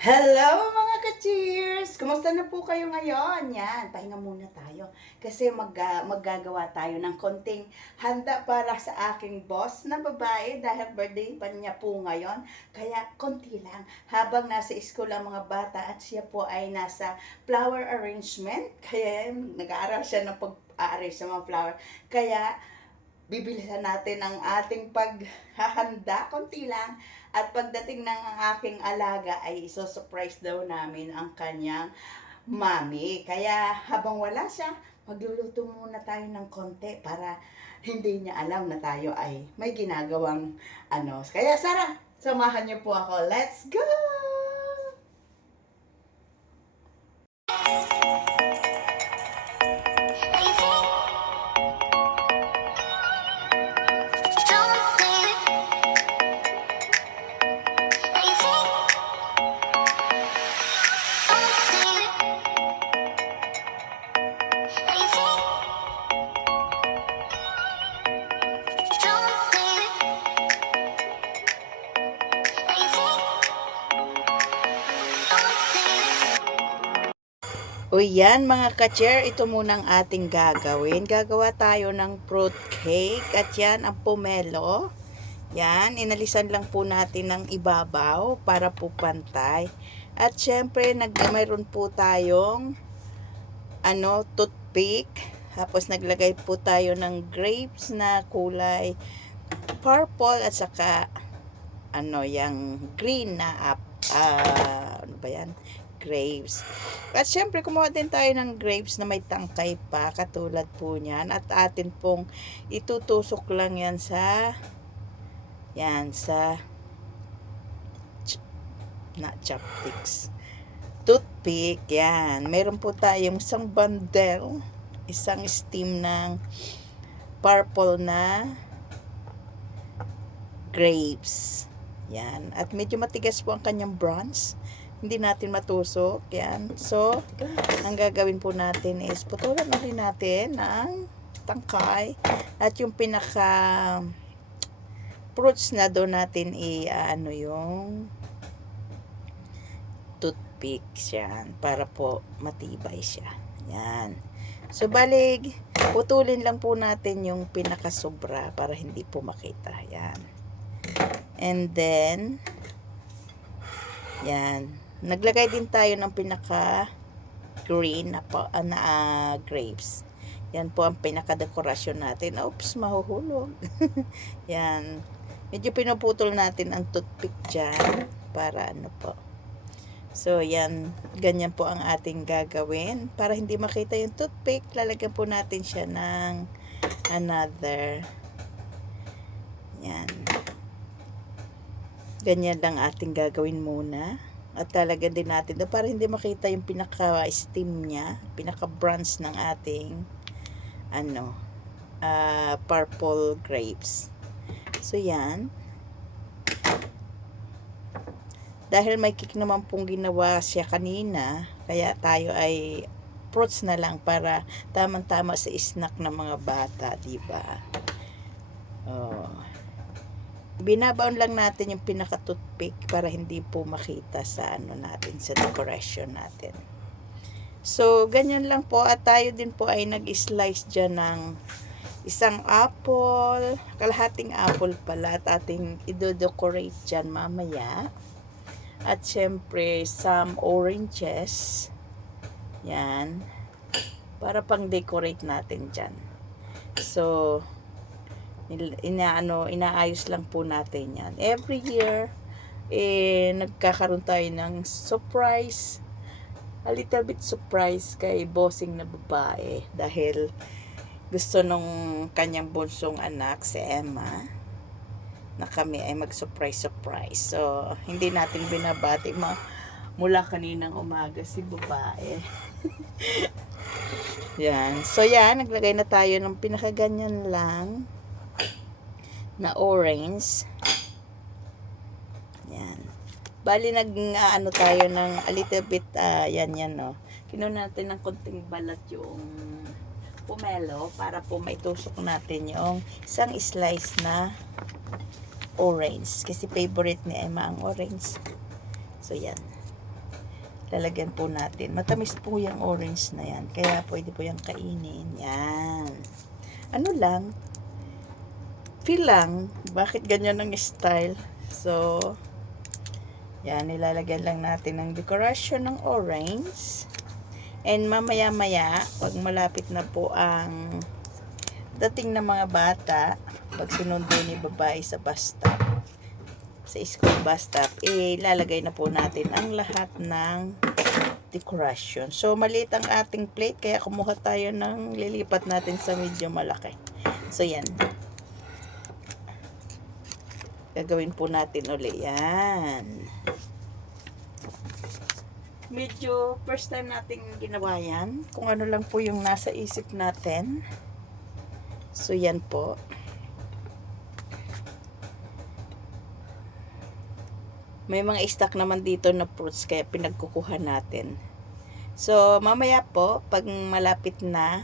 Hello mga ka-cheers! Kumusta na po kayo ngayon? Yan, pahinga muna tayo. Kasi maggagawa tayo ng konting handa para sa aking boss na babae dahil birthday pa niya po ngayon. Kaya konti lang. Habang nasa school ang mga bata at siya po ay nasa flower arrangement. Kaya nag-aaral siya ng pag-arrange sa mga flower. Kaya bibilisan natin ang ating paghahanda, konti lang. At pagdating ng aking alaga ay iso-surprise daw namin ang kanyang mami. Kaya habang wala siya, magluluto muna tayo ng konti para hindi niya alam na tayo ay may ginagawang ano. Kaya Sara, samahan niyo po ako. Let's go! O yan mga ka-chair, ito munang ating gagawin. Gagawa tayo ng fruit cake at yan ang pomelo. Yan, inalisan lang po natin ng ibabaw para po pantay. At syempre, mayroon po tayong toothpick. Tapos naglagay po tayo ng grapes na kulay purple at saka yung green na ano ba yan? Grapes. At syempre, kumuha din tayo ng grapes na may tangkay pa, katulad po niyan. At atin pong itutusok lang yan sa chopsticks. Toothpick, yan. Meron po tayong isang bundle, isang steam ng purple na grapes. Yan. At medyo matigas po ang kanyang bronze. Hindi natin matusok. Yan. So, ang gagawin po natin is putulan ulit natin ng tangkay. At yung pinaka fruits na doon natin yung toothpick siya para po matibay siya. Yan. So, balig, putulin lang po natin yung pinaka sobra para hindi po makita. Yan. And then, yan. Naglagay din tayo ng pinaka green na grapes. Yan po ang pinaka-dekorasyon natin. Oops, mahuhulog. Yan. Medyo pinuputol natin ang toothpick dyan para po. So, yan. Ganyan po ang ating gagawin. Para hindi makita yung toothpick, lalagyan po natin siya ng another. Yan. Ganyan lang ating gagawin muna. At lalagyan din natin doon para hindi makita yung pinaka-steam niya, pinaka-bronze ng ating purple grapes. So, yan. Dahil may cake naman pong ginawa siya kanina, kaya tayo ay fruits na lang para tamang-tama sa snack ng mga bata, diba? Oh. Binabaon lang natin yung pinaka-toothpick para hindi po makita sa natin, sa decoration natin. So, ganyan lang po. At tayo din po ay nag-slice dyan ng isang apple, kalahating apple pala, at ating i-decorate dyan mamaya. At syempre, some oranges. Yan. Para pang-decorate natin dyan. So, inaayos lang po natin yan. Every year, nagkakaroon tayo ng surprise, a little bit surprise kay bossing na babae dahil gusto nung kanyang bunsong anak, si Emma, na kami ay mag-surprise. So, hindi natin binabati mula kaninang umaga si babae. Yan. So, yan. Naglagay na tayo ng pinakaganyan lang na orange. Yan. Bali tayo ng a little bit yan no. Kinuha natin ng konting balat yung pomelo para po maitusok natin yung isang slice na orange kasi favorite ni Emma ang orange. So yan. lalagyan po natin. Matamis po yung orange na yan. Kaya pwede po yung kainin. Yan. Ano lang. Feel lang. Bakit ganyan ang style? So, yan. Nilalagyan lang natin ng decoration ng orange. And mamaya-maya, pag malapit na po ang dating ng mga bata, pag sinundo ni babae sa bus stop, sa school bus stop, ilalagay na po natin ang lahat ng decoration. So, maliit ang ating plate, kaya kumuha tayo ng lilipat natin sa medyo malaki. So, yan. Gagawin po natin uli. Yan. Medyo first time nating ginawa yan. Kung ano lang po yung nasa isip natin. So, yan po. May mga stock naman dito na fruits kaya pinagkukuha natin. So, mamaya po, pag malapit na,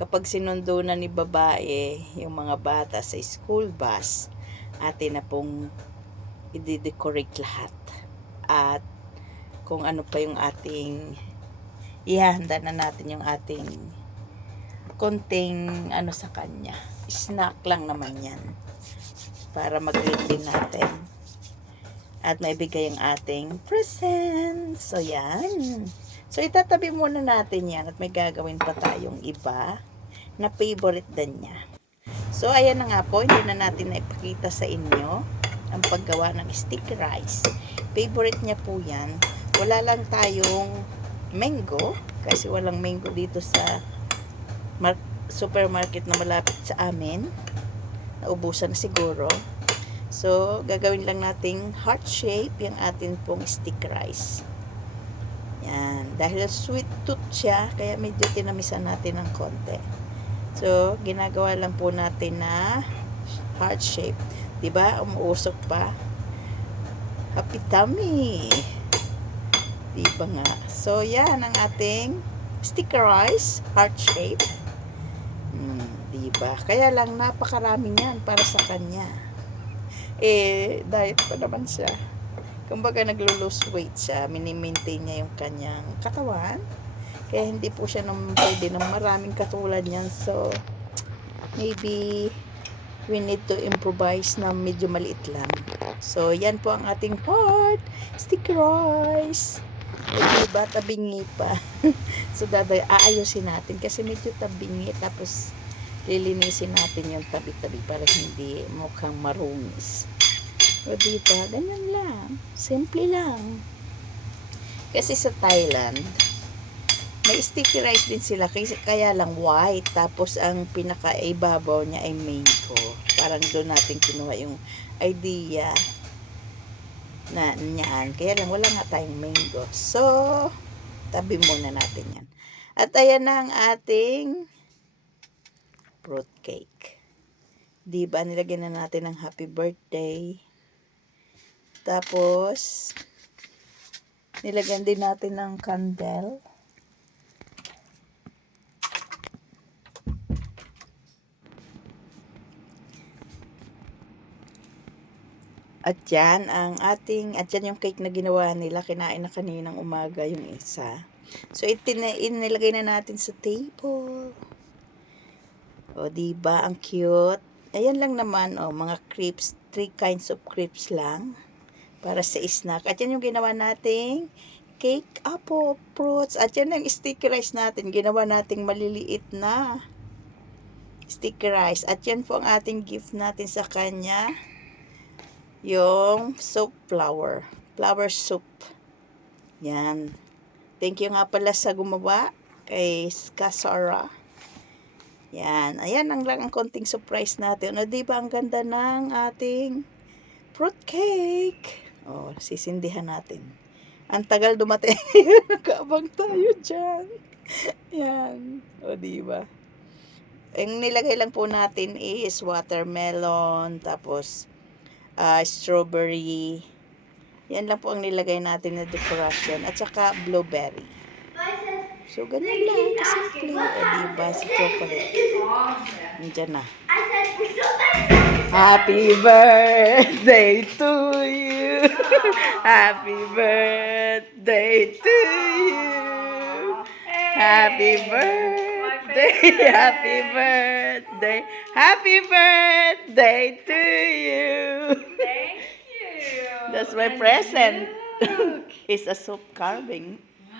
kapag sinundo na ni babae yung mga bata sa school bus, atin na pong i-decorate lahat. At kung ano pa yung ating ihahanda na natin yung ating konting ano sa kanya. Snack lang naman yan. Para mag-greet din natin. At maibigay ang ating presents. So, yan. So, itatabi muna natin yan. At may gagawin pa tayong iba na favorite din niya. So, ayan na nga po. Hindi na natin naipakita sa inyo ang paggawa ng sticky rice. Favorite niya po yan. Wala lang tayong mango. Kasi walang mango dito sa supermarket na malapit sa amin. Naubusan na siguro. So, gagawin lang nating heart shape yung atin pong stick rice. Yan. Dahil sweet tooth siya, kaya medyo tinamisan natin ng konti. So, ginagawa lang po natin na heart shape. Diba? Umuusok pa. Happy tummy. Diba nga? So, yan ang ating stick rice, heart shape. Diba? Kaya lang napakarami yan para sa kanya. Diet pa naman siya. Kumbaga naglo-lose weight siya. Mini-maintain niya yung kanyang katawan. Kaya hindi po siya pwede ng maraming katulad niyan. So, maybe we need to improvise na medyo maliit lang. So, yan po ang ating heart sticky rice. Diba? Tabingi pa. So, aayusin natin kasi medyo tabingi. Tapos, lilinisin natin yung tabi-tabi para hindi mukhang marungis. O diba? Ganyan lang. Simple lang. Kasi sa Thailand, may sticky rice din sila. Kaya lang white. Tapos ang pinaka-ibabaw niya ay mango. Parang doon natin kinuha yung idea na niyan. Kaya lang wala nga tayong mango. So, tabi muna natin yan. At ayan na ang ating fruit cake. Diba, nilagyan na natin ng happy birthday. Tapos, nilagyan din natin ng candle. At yan yung cake na ginawa nila. Kinain na kaninang umaga yung isa. So, inilagay na natin sa table. O, diba? Ang cute. Ayan lang naman, mga crepes. 3 kinds of crepes lang. Para sa snack. At yan yung ginawa nating cake apple fruits. At yan ang sticky rice natin. Ginawa nating maliliit na sticky rice. At yan po ang ating gift natin sa kanya. Yung soup flour. Flour soup. Yan. Thank you nga pala sa gumawa. Kay Skasara. Yan. Ayan lang ang konting surprise natin. O, diba ang ganda ng ating fruit cake? O, sisindihan natin. Ang tagal dumating. Nakaabang tayo dyan. Yan. O, diba? Ang nilagay lang po natin is watermelon, tapos strawberry. Yan lang po ang nilagay natin na decoration. At saka blueberry. So, ganyan lang. Simple. O, diba? Si chocolate. Nandiyan na. Happy birthday to you. Happy birthday to you. Happy birthday. Happy birthday. Happy birthday to you. Thank you. That's my And present. look. It's a soap carving. Wow.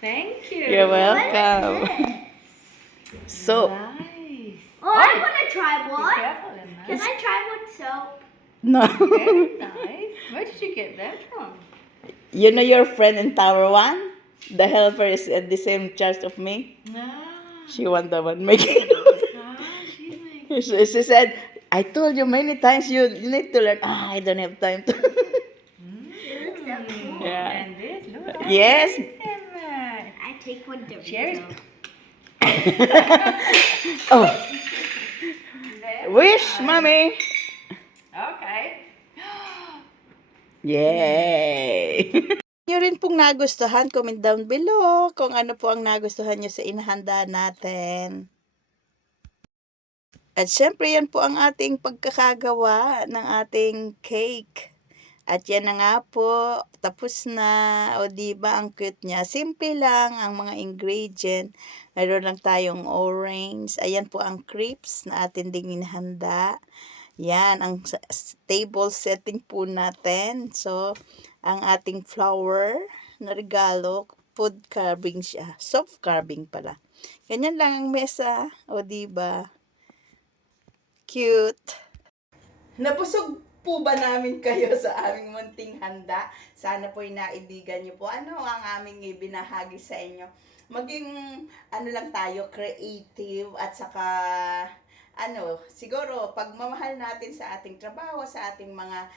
Thank you. You're welcome. Soap. Nice. Oh, I want to try Be one. careful, Emma. Can I try one soap? No. Very nice. Where did you get that from? You know your friend in Tower 1? The helper is at the same church of me. Ah. She want the one making. Ah, she's making. She said, I told you many times you need to learn. Ah, I don't have time to. Mm. Yeah. And this, look. Yes. Emma. I take one to Cheers. Oh, Very wish, nice. mommy. Okay. Yay! Nyo rin pong nagustuhan, comment down below kung ano po ang nagustuhan nyo sa inahanda natin. At syempre yan po ang ating pagkakagawa ng ating cake. At yan na nga po, tapos na. O diba ang cute niya. Simple lang ang mga ingredient. Meron lang tayong orange. Ayan po ang crepes na atin ding inahanda. Yan, ang table setting po natin. So, ang ating flower na regalo, food carving siya. Soft carving pala. Ganyan lang ang mesa. O, diba? Cute. Nabusog po ba namin kayo sa aming munting handa? Sana po'y naibigan niyo po. Ano ang aming ibinahagi sa inyo? Maging, ano lang tayo, creative at saka siguro pagmamahal natin sa ating trabaho, sa ating mga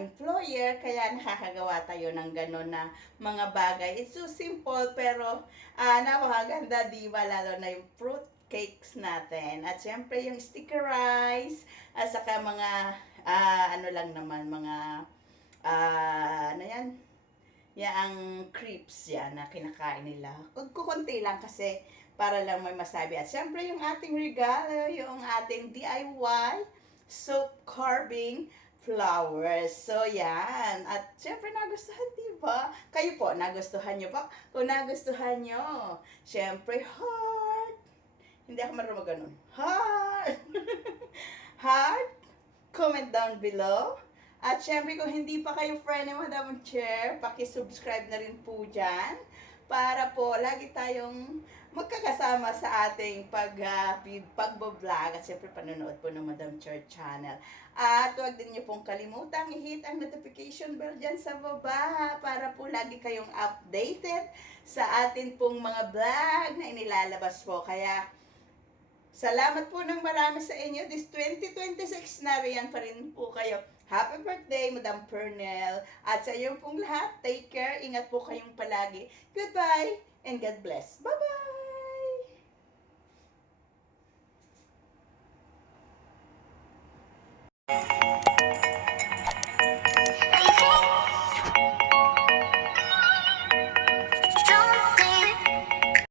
employer, kaya nakakagawa tayo ng gano'n na mga bagay. It's so simple pero napakaganda, di ba? Lalo na yung fruit cakes natin. At syempre yung sticker rice, at saka mga ano lang naman, mga ano yan? Ang crepes yan na kinakain nila. Kukunti lang kasi para lang may masabi. At syempre yung ating regalo, yung ating DIY soap carving flowers. So yan. At syempre nagustuhan, diba? Kayo po, nagustuhan nyo ba? Kung nagustuhan nyo, syempre heart. Hindi ako marunong ganun. Heart. Heart. Comment down below. At syempre, kung hindi pa kayo friend ni Madam Chair, paki-subscribe na rin po dyan para po lagi tayong magkakasama sa ating pagbablog at syempre panonood po ng Madam Chair channel. At huwag din niyo pong kalimutang i-hit ang notification bell dyan sa baba para po lagi kayong updated sa atin pong mga vlog na inilalabas po. Kaya salamat po ng marami sa inyo. This 2026 na riyan pa rin po kayo. Happy birthday, Madam Pernell. At sa iyo pong lahat, take care. Ingat po kayong palagi. Goodbye and God bless. Bye-bye!